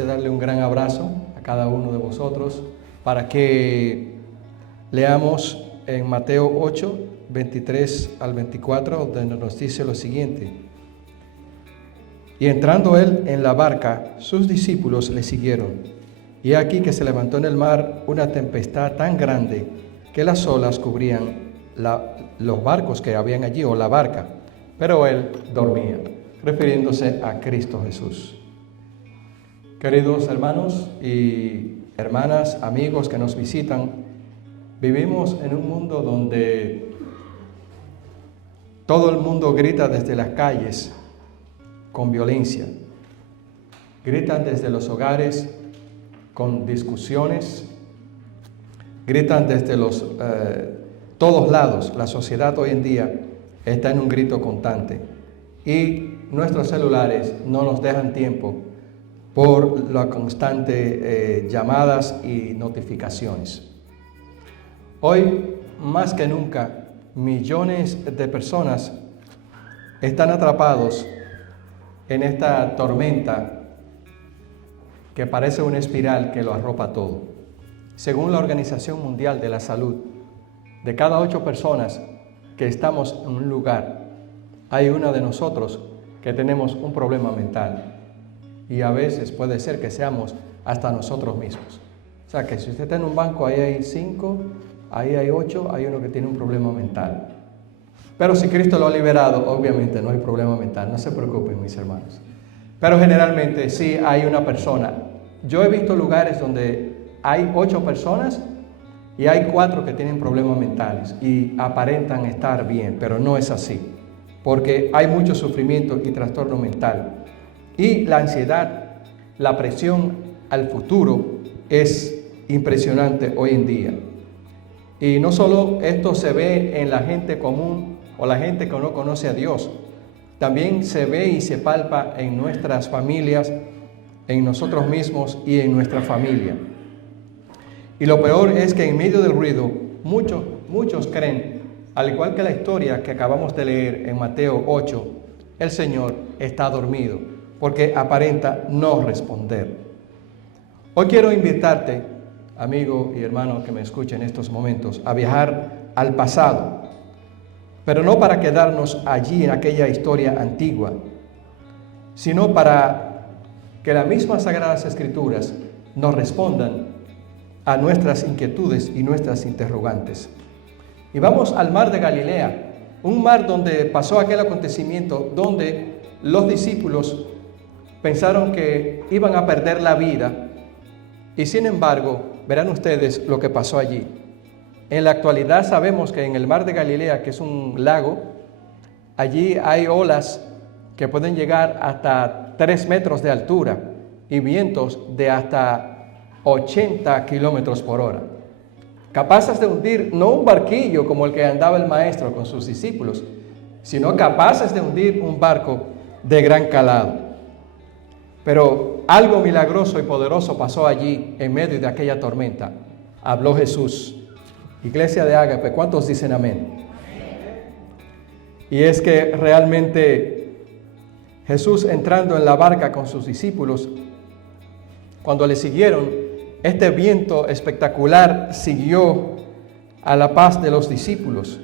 de darle un gran abrazo a cada uno de vosotros para que leamos en Mateo 8, 23 al 24, donde nos dice lo siguiente: y entrando él en la barca, sus discípulos le siguieron. Y aquí que se levantó en el mar una tempestad tan grande que las olas cubrían los barcos que habían allí, o la barca, pero él dormía, refiriéndose a Cristo Jesús. Queridos hermanos y hermanas, amigos que nos visitan, vivimos en un mundo donde todo el mundo grita desde las calles con violencia, gritan desde los hogares con discusiones, gritan desde todos lados. La sociedad hoy en día está en un grito constante y nuestros celulares no nos dejan tiempo por las constantes llamadas y notificaciones. Hoy, más que nunca, millones de personas están atrapados en esta tormenta que parece una espiral que lo arropa todo. Según la Organización Mundial de la Salud, de cada 8 personas que estamos en un lugar, hay una de nosotros que tenemos un problema mental. Y a veces puede ser que seamos hasta nosotros mismos. O sea que si usted está en un banco, ahí hay 5, ahí hay 8, hay uno que tiene un problema mental. Pero si Cristo lo ha liberado, obviamente no hay problema mental, no se preocupen, mis hermanos. Pero generalmente sí hay una persona. Yo he visto lugares donde hay 8 personas y hay 4 que tienen problemas mentales y aparentan estar bien, pero no es así, porque hay mucho sufrimiento y trastorno mental. Y la ansiedad, la presión al futuro es impresionante hoy en día. Y no solo esto se ve en la gente común o la gente que no conoce a Dios, también se ve y se palpa en nuestras familias, en nosotros mismos y en nuestra familia. Y lo peor es que en medio del ruido, muchos creen, al igual que la historia que acabamos de leer en Mateo 8, el Señor está dormido, porque aparenta no responder. Hoy quiero invitarte, amigo y hermano que me escuche en estos momentos, a viajar al pasado, pero no para quedarnos allí en aquella historia antigua, sino para que las mismas Sagradas Escrituras nos respondan a nuestras inquietudes y nuestras interrogantes. Y vamos al mar de Galilea, un mar donde pasó aquel acontecimiento donde los discípulos pensaron que iban a perder la vida y sin embargo, verán ustedes lo que pasó allí. En la actualidad sabemos que en el mar de Galilea, que es un lago, allí hay olas que pueden llegar hasta 3 metros de altura y vientos de hasta 80 kilómetros por hora, capaces de hundir no un barquillo como el que andaba el maestro con sus discípulos, sino capaces de hundir un barco de gran calado. Pero algo milagroso y poderoso pasó allí en medio de aquella tormenta. Habló Jesús. Iglesia de Ágape, ¿cuántos dicen amén? Y es que realmente Jesús, entrando en la barca con sus discípulos, cuando le siguieron, este viento espectacular siguió a la paz de los discípulos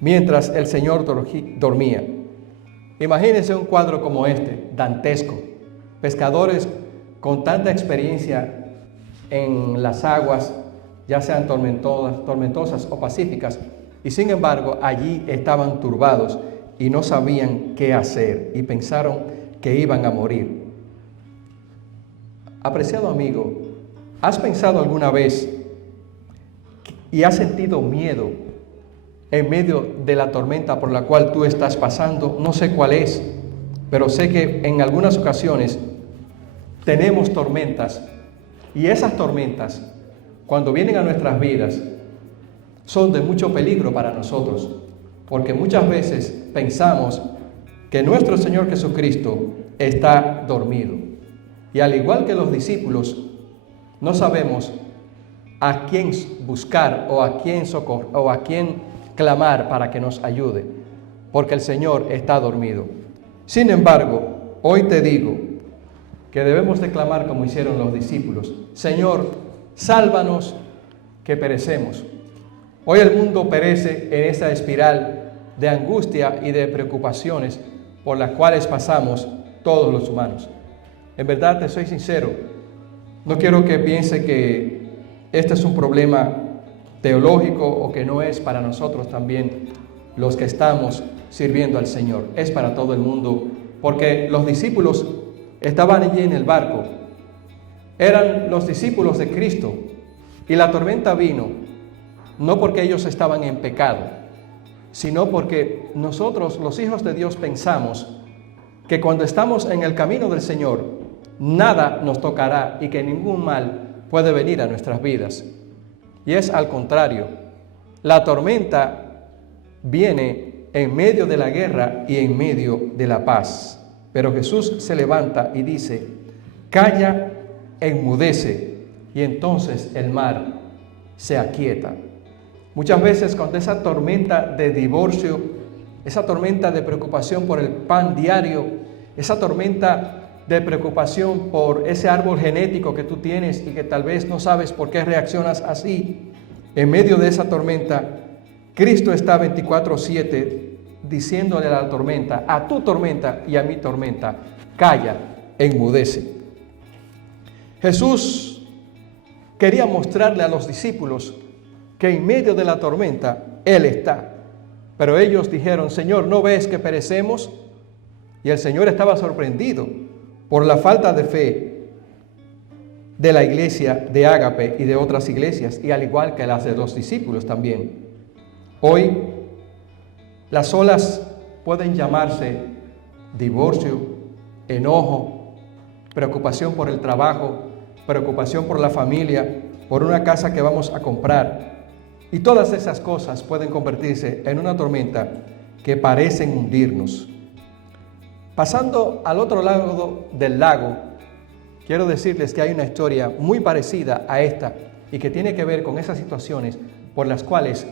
mientras el Señor dormía. Imagínense un cuadro como este, dantesco. Pescadores con tanta experiencia en las aguas, ya sean tormentosas o pacíficas, y sin embargo allí estaban turbados y no sabían qué hacer y pensaron que iban a morir. Apreciado amigo, ¿has pensado alguna vez y has sentido miedo en medio de la tormenta por la cual tú estás pasando? No sé cuál es, pero sé que en algunas ocasiones tenemos tormentas y esas tormentas, cuando vienen a nuestras vidas, son de mucho peligro para nosotros, porque muchas veces pensamos que nuestro Señor Jesucristo está dormido. Y al igual que los discípulos, no sabemos a quién buscar o a quién socorrer o a quién clamar para que nos ayude, porque el Señor está dormido. Sin embargo, hoy te digo que debemos de clamar como hicieron los discípulos: Señor, sálvanos que perecemos. Hoy el mundo perece en esa espiral de angustia y de preocupaciones por las cuales pasamos todos los humanos. En verdad, te soy sincero, no quiero que piense que este es un problema teológico o que no es para nosotros también los que estamos sirviendo al Señor. Es para todo el mundo, porque los discípulos estaban allí en el barco. Eran los discípulos de Cristo y la tormenta vino, no porque ellos estaban en pecado, sino porque nosotros, los hijos de Dios, pensamos que cuando estamos en el camino del Señor, nada nos tocará y que ningún mal puede venir a nuestras vidas. Y es al contrario, la tormenta viene en medio de la guerra y en medio de la paz. Pero Jesús se levanta y dice: calla, enmudece, y entonces el mar se aquieta. Muchas veces cuando esa tormenta de divorcio, esa tormenta de preocupación por el pan diario, esa tormenta de preocupación por ese árbol genético que tú tienes y que tal vez no sabes por qué reaccionas así, en medio de esa tormenta, Cristo está 24/7 diciéndole a la tormenta, a tu tormenta y a mi tormenta: calla, enmudece. Jesús quería mostrarle a los discípulos que en medio de la tormenta Él está. Pero ellos dijeron: Señor, ¿no ves que perecemos? Y el Señor estaba sorprendido por la falta de fe de la iglesia de Ágape y de otras iglesias, y al igual que las de los discípulos también. Hoy, las olas pueden llamarse divorcio, enojo, preocupación por el trabajo, preocupación por la familia, por una casa que vamos a comprar. Y todas esas cosas pueden convertirse en una tormenta que parecen hundirnos. Pasando al otro lado del lago, quiero decirles que hay una historia muy parecida a esta y que tiene que ver con esas situaciones por las cuales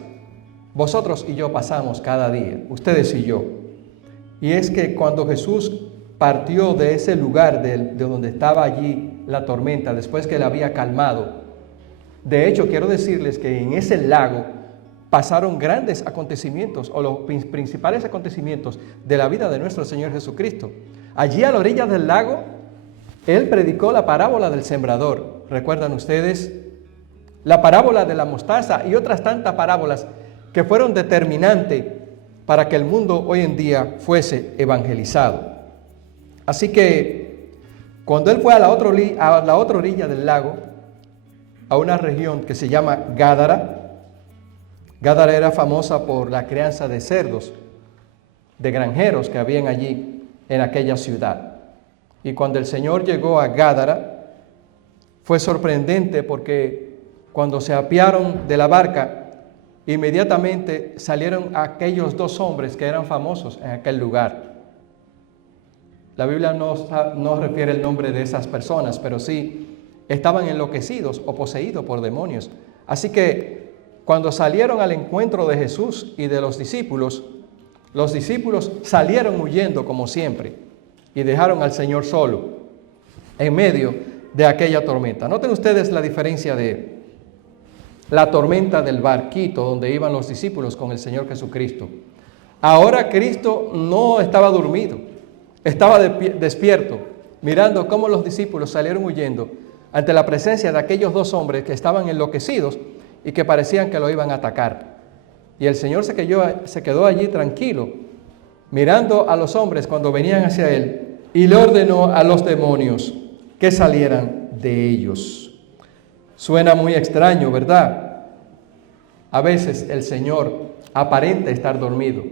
vosotros y yo pasamos cada día, ustedes y yo. Y es que cuando Jesús partió de ese lugar de donde estaba allí la tormenta, después que la había calmado, de hecho quiero decirles que en ese lago pasaron grandes acontecimientos, o los principales acontecimientos de la vida de nuestro Señor Jesucristo. Allí a la orilla del lago, Él predicó la parábola del sembrador. ¿Recuerdan ustedes? La parábola de la mostaza y otras tantas parábolas que fueron determinantes para que el mundo hoy en día fuese evangelizado. Así que cuando Él fue a la otra orilla del lago, a una región que se llama Gádara. Gádara era famosa por la crianza de cerdos, de granjeros que habían allí en aquella ciudad. Y cuando el Señor llegó a Gádara, fue sorprendente porque cuando se apearon de la barca, inmediatamente salieron aquellos dos hombres que eran famosos en aquel lugar. La Biblia no refiere el nombre de esas personas, pero sí estaban enloquecidos o poseídos por demonios. Así que cuando salieron al encuentro de Jesús y de los discípulos salieron huyendo como siempre y dejaron al Señor solo en medio de aquella tormenta. Noten ustedes la diferencia de la tormenta del barquito donde iban los discípulos con el Señor Jesucristo. Ahora Cristo no estaba dormido, estaba despierto, mirando cómo los discípulos salieron huyendo ante la presencia de aquellos dos hombres que estaban enloquecidos y que parecían que lo iban a atacar. Y el Señor se quedó allí tranquilo, mirando a los hombres cuando venían hacia Él, y le ordenó a los demonios que salieran de ellos. Suena muy extraño, ¿verdad? A veces el Señor aparenta estar dormido.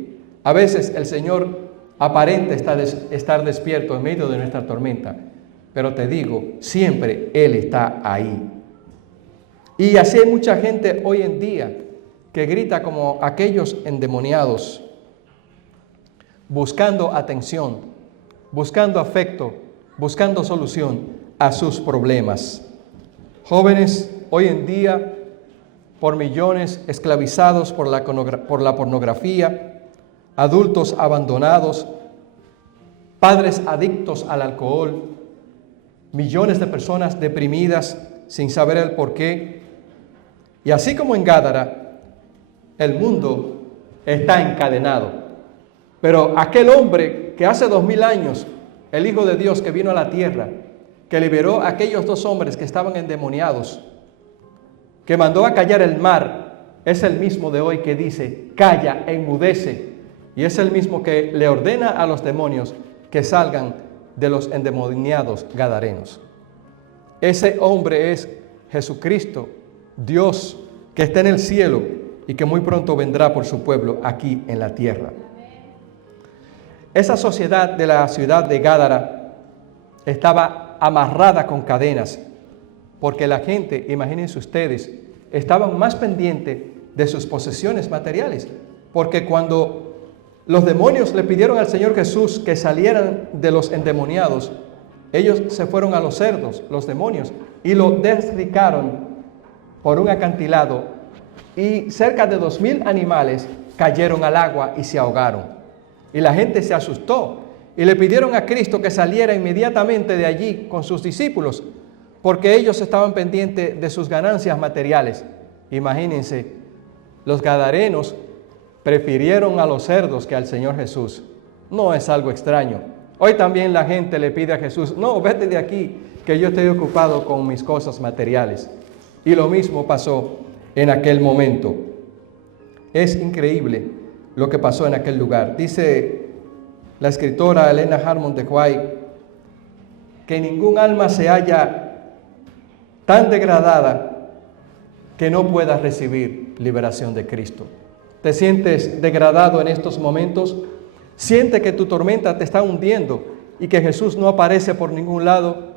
A veces el Señor aparenta estar despierto en medio de nuestra tormenta. Pero te digo, siempre Él está ahí. Y así hay mucha gente hoy en día que grita como aquellos endemoniados, buscando atención, buscando afecto, buscando solución a sus problemas. Jóvenes hoy en día, por millones, esclavizados por la pornografía, adultos abandonados, padres adictos al alcohol, millones de personas deprimidas sin saber el porqué. Y así como en Gádara, el mundo está encadenado. Pero aquel hombre que hace 2000 años, el Hijo de Dios que vino a la tierra, que liberó a aquellos 2 hombres que estaban endemoniados, que mandó a callar el mar, es el mismo de hoy que dice, calla, enmudece. Y es el mismo que le ordena a los demonios que salgan de los endemoniados gadarenos. Ese hombre es Jesucristo, Dios, que está en el cielo y que muy pronto vendrá por su pueblo aquí en la tierra. Esa sociedad de la ciudad de Gádara estaba amarrada con cadenas, porque la gente, imagínense ustedes, estaban más pendientes de sus posesiones materiales, porque cuando los demonios le pidieron al Señor Jesús que salieran de los endemoniados, ellos se fueron a los cerdos, los demonios, y lo desricaron por un acantilado, y cerca de 2000 animales cayeron al agua y se ahogaron. Y la gente se asustó y le pidieron a Cristo que saliera inmediatamente de allí con sus discípulos, porque ellos estaban pendientes de sus ganancias materiales. Imagínense, los gadarenos prefirieron a los cerdos que al Señor Jesús. No es algo extraño. Hoy también la gente le pide a Jesús, no, vete de aquí, que yo estoy ocupado con mis cosas materiales. Y lo mismo pasó en aquel momento. Es increíble lo que pasó en aquel lugar. Dice la escritora Elena Harmon de White que ningún alma se halla tan degradada que no pueda recibir liberación de Cristo. ¿Te sientes degradado en estos momentos? ¿Siente que tu tormenta te está hundiendo y que Jesús no aparece por ningún lado?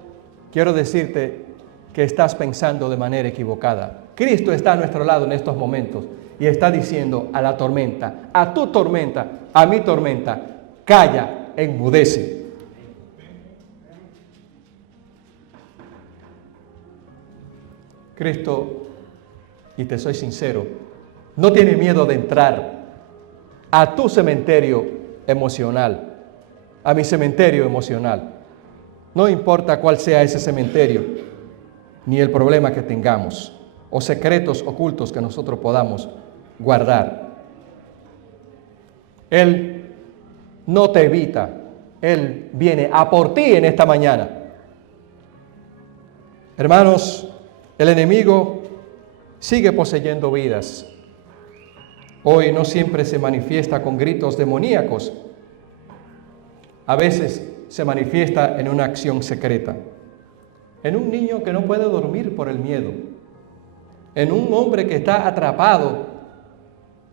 Quiero decirte que estás pensando de manera equivocada. Cristo está a nuestro lado en estos momentos y está diciendo a la tormenta, a tu tormenta, a mi tormenta, calla, enmudece. Cristo, y te soy sincero, no tiene miedo de entrar a tu cementerio emocional, a mi cementerio emocional. No importa cuál sea ese cementerio, ni el problema que tengamos, o secretos ocultos que nosotros podamos guardar. Él no te evita, Él viene a por ti en esta mañana. Hermanos, el enemigo sigue poseyendo vidas. Hoy no siempre se manifiesta con gritos demoníacos. A veces se manifiesta en una acción secreta. En un niño que no puede dormir por el miedo. En un hombre que está atrapado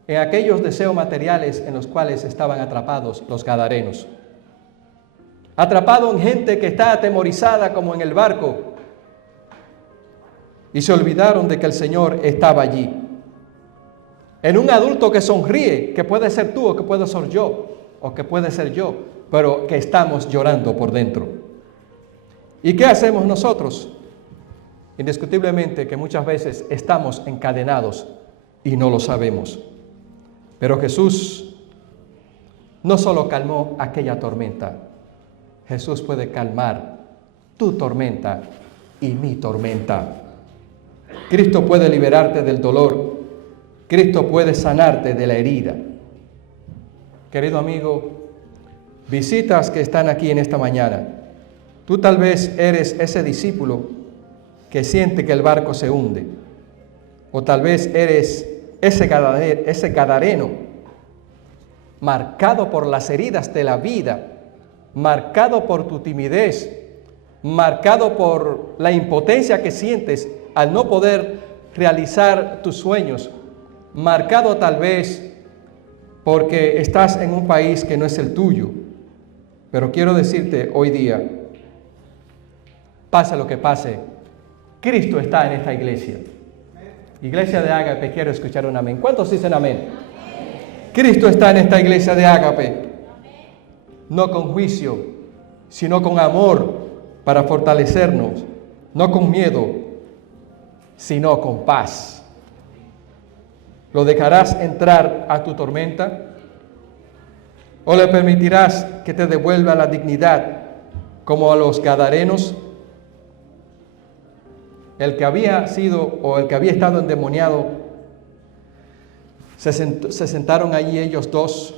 en aquellos deseos materiales en los cuales estaban atrapados los gadarenos. Atrapado en gente que está atemorizada como en el barco. Y se olvidaron de que el Señor estaba allí. En un adulto que sonríe, que puede ser tú o que puede ser yo, o que puede ser yo, pero que estamos llorando por dentro. ¿Y qué hacemos nosotros? Indiscutiblemente que muchas veces estamos encadenados y no lo sabemos. Pero Jesús no solo calmó aquella tormenta, Jesús puede calmar tu tormenta y mi tormenta. Cristo puede liberarte del dolor. Cristo puede sanarte de la herida. Querido amigo, visitas que están aquí en esta mañana. Tú tal vez eres ese discípulo que siente que el barco se hunde. O tal vez eres ese gadareno marcado por las heridas de la vida, marcado por tu timidez, marcado por la impotencia que sientes al no poder realizar tus sueños, marcado tal vez porque estás en un país que no es el tuyo. Pero quiero decirte hoy día, pase lo que pase, Cristo está en esta iglesia. Iglesia de Ágape, quiero escuchar un amén. ¿Cuántos dicen amén? Cristo está en esta iglesia de Ágape, no con juicio, sino con amor para fortalecernos, no con miedo, sino con paz. ¿Lo dejarás entrar a tu tormenta? ¿O le permitirás que te devuelva la dignidad como a los gadarenos? el que había sido o el que había estado endemoniado, se sentaron allí ellos dos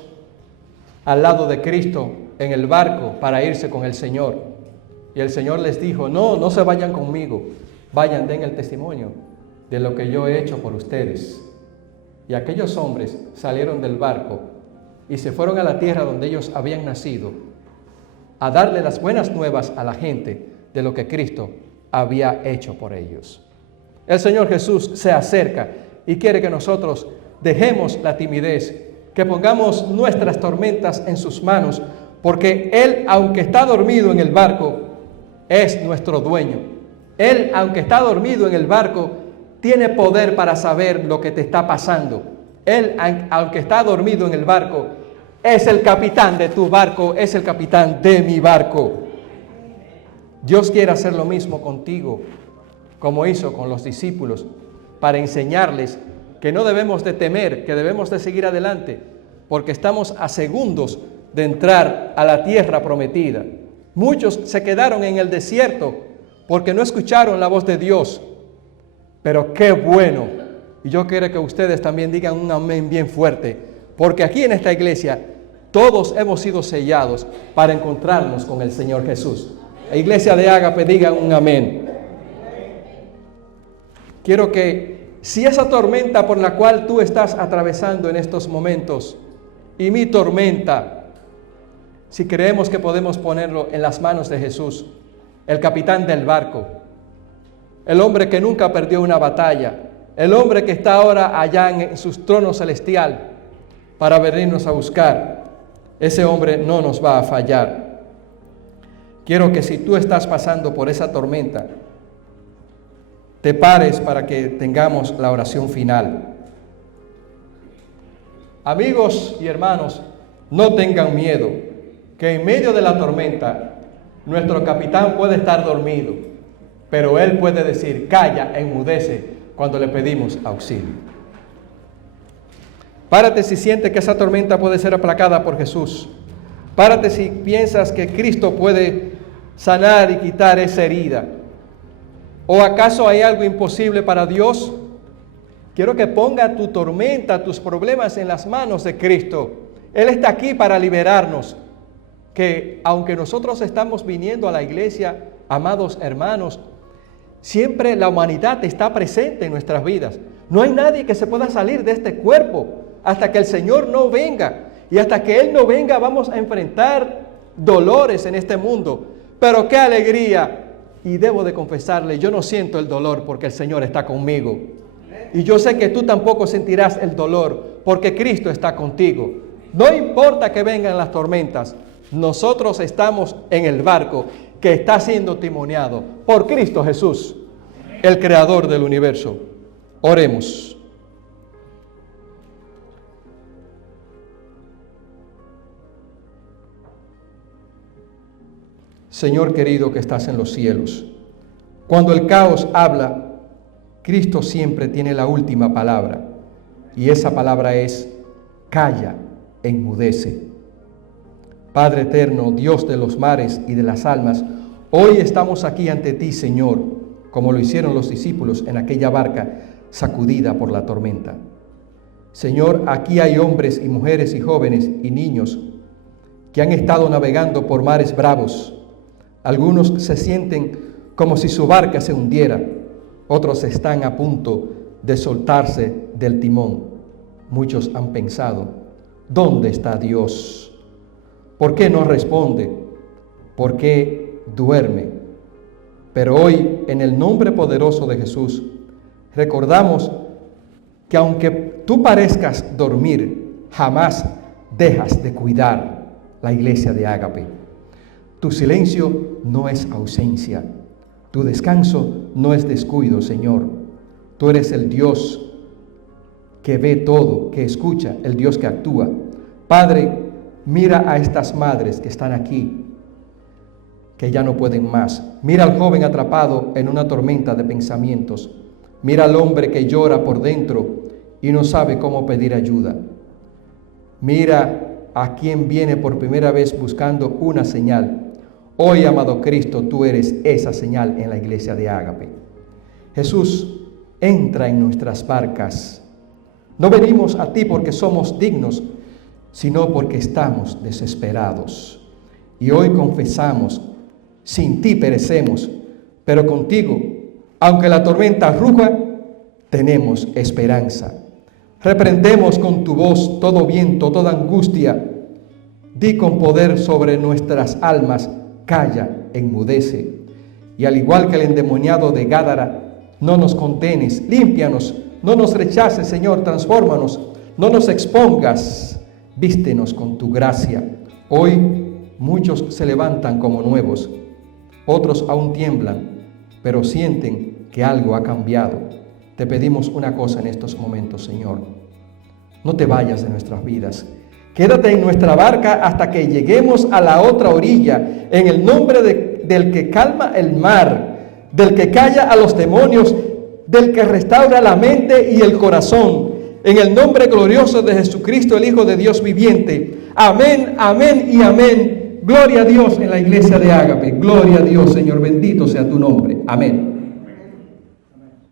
al lado de Cristo en el barco para irse con el Señor. Y el Señor les dijo: no se vayan conmigo, vayan, den el testimonio de lo que yo he hecho por ustedes. Y aquellos hombres salieron del barco y se fueron a la tierra donde ellos habían nacido, a darle las buenas nuevas a la gente de lo que Cristo había hecho por ellos. El Señor Jesús se acerca y quiere que nosotros dejemos la timidez, que pongamos nuestras tormentas en sus manos, porque Él, aunque está dormido en el barco, es nuestro dueño. Él, aunque está dormido en el barco, tiene poder para saber lo que te está pasando. Él, aunque está dormido en el barco, es el capitán de tu barco, es el capitán de mi barco. Dios quiere hacer lo mismo contigo, como hizo con los discípulos, para enseñarles que no debemos de temer, que debemos de seguir adelante, porque estamos a segundos de entrar a la tierra prometida. Muchos se quedaron en el desierto porque no escucharon la voz de Dios. Pero qué bueno, y yo quiero que ustedes también digan un amén bien fuerte, porque aquí en esta iglesia todos hemos sido sellados para encontrarnos con el Señor Jesús. La iglesia de Ágape diga un amén. Quiero que si esa tormenta por la cual tú estás atravesando en estos momentos, y mi tormenta, si creemos que podemos ponerlo en las manos de Jesús, el capitán del barco, el hombre que nunca perdió una batalla, el hombre que está ahora allá en su trono celestial para venirnos a buscar, ese hombre no nos va a fallar. Quiero que si tú estás pasando por esa tormenta, te pares para que tengamos la oración final. Amigos y hermanos, no tengan miedo, que en medio de la tormenta, nuestro capitán puede estar dormido, pero él puede decir: calla, enmudece, cuando le pedimos auxilio. Párate si sientes que esa tormenta puede ser aplacada por Jesús. Párate si piensas que Cristo puede sanar y quitar esa herida. ¿O acaso hay algo imposible para Dios? Quiero que ponga tu tormenta, tus problemas en las manos de Cristo. Él está aquí para liberarnos. Que aunque nosotros estamos viniendo a la iglesia, amados hermanos, siempre la humanidad está presente en nuestras vidas. No hay nadie que se pueda salir de este cuerpo hasta que el Señor no venga. Y hasta que Él no venga vamos a enfrentar dolores en este mundo. Pero qué alegría. Y debo de confesarle, yo no siento el dolor porque el Señor está conmigo. Y yo sé que tú tampoco sentirás el dolor porque Cristo está contigo. No importa que vengan las tormentas, nosotros estamos en el barco que está siendo timoneado por Cristo Jesús, el creador del universo. Oremos. Señor querido que estás en los cielos, cuando el caos habla, Cristo siempre tiene la última palabra, y esa palabra es: calla, enmudece. Padre eterno, Dios de los mares y de las almas, hoy estamos aquí ante ti, Señor, como lo hicieron los discípulos en aquella barca sacudida por la tormenta. Señor, aquí hay hombres y mujeres y jóvenes y niños que han estado navegando por mares bravos. Algunos se sienten como si su barca se hundiera, otros están a punto de soltarse del timón. Muchos han pensado: ¿dónde está Dios? ¿Por qué no responde? ¿Por qué duerme? Pero hoy, en el nombre poderoso de Jesús, recordamos que aunque tú parezcas dormir, jamás dejas de cuidar la iglesia de Ágape. Tu silencio no es ausencia. Tu descanso no es descuido, Señor. Tú eres el Dios que ve todo, que escucha, el Dios que actúa. Padre, mira a estas madres que están aquí, que ya no pueden más. Mira al joven atrapado en una tormenta de pensamientos. Mira al hombre que llora por dentro y no sabe cómo pedir ayuda. Mira a quien viene por primera vez buscando una señal. Hoy, amado Cristo, tú eres esa señal en la iglesia de Ágape. Jesús, entra en nuestras barcas. No venimos a ti porque somos dignos, sino porque estamos desesperados. Y hoy confesamos, sin ti perecemos, pero contigo, aunque la tormenta ruja, tenemos esperanza. Reprendemos con tu voz todo viento, toda angustia. Di con poder sobre nuestras almas, calla, enmudece. Y al igual que el endemoniado de Gádara, no nos condenes, límpianos, no nos rechaces, Señor, transfórmanos, no nos expongas, vístenos con tu gracia. Hoy muchos se levantan como nuevos, otros aún tiemblan, pero sienten que algo ha cambiado. Te pedimos una cosa en estos momentos, Señor. No te vayas de nuestras vidas. Quédate en nuestra barca hasta que lleguemos a la otra orilla, en el nombre del que calma el mar, del que calla a los demonios, del que restaura la mente y el corazón, en el nombre glorioso de Jesucristo, el Hijo de Dios viviente. Amén, amén y amén. Gloria a Dios en la iglesia de Ágape. Gloria a Dios, Señor, bendito sea tu nombre. Amén.